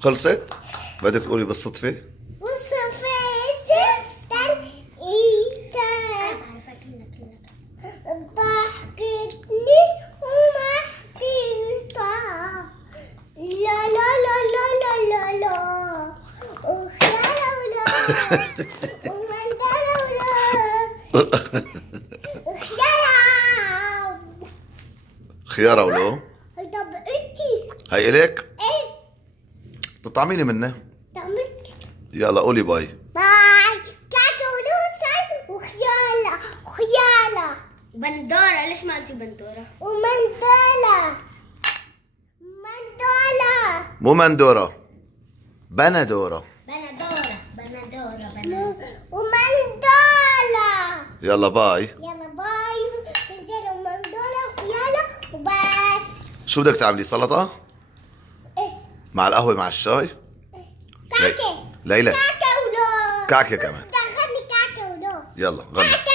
خلصت؟ بدك تقولي بالصدفة؟ والصفة سفتن إيتا ضحكتني وما حكيتها لا لا لا لا لا لا لا وخيالة ولا ومندلة ولا وخيالة خيارة ولو؟ طب انتي هي إلك؟ ايه تطعميني منه؟ تعملت يلا قولي باي. باي كاكا ولوسن وخيالة وخيالة بندورة. ليش ما قلتي بندورة؟ ومندلة مندلة مو مندورة، بندورة. بندورة. ومندلة يلا باي. يلا باي نزلوا مندلة وخيالة وبس. شو بدك تعملي؟ سلطة؟ ايه مع القهوة مع الشاي؟ كاكا ليلى كاكا ولو كعكة كمان. دخلني كاكا ولو يلا غني.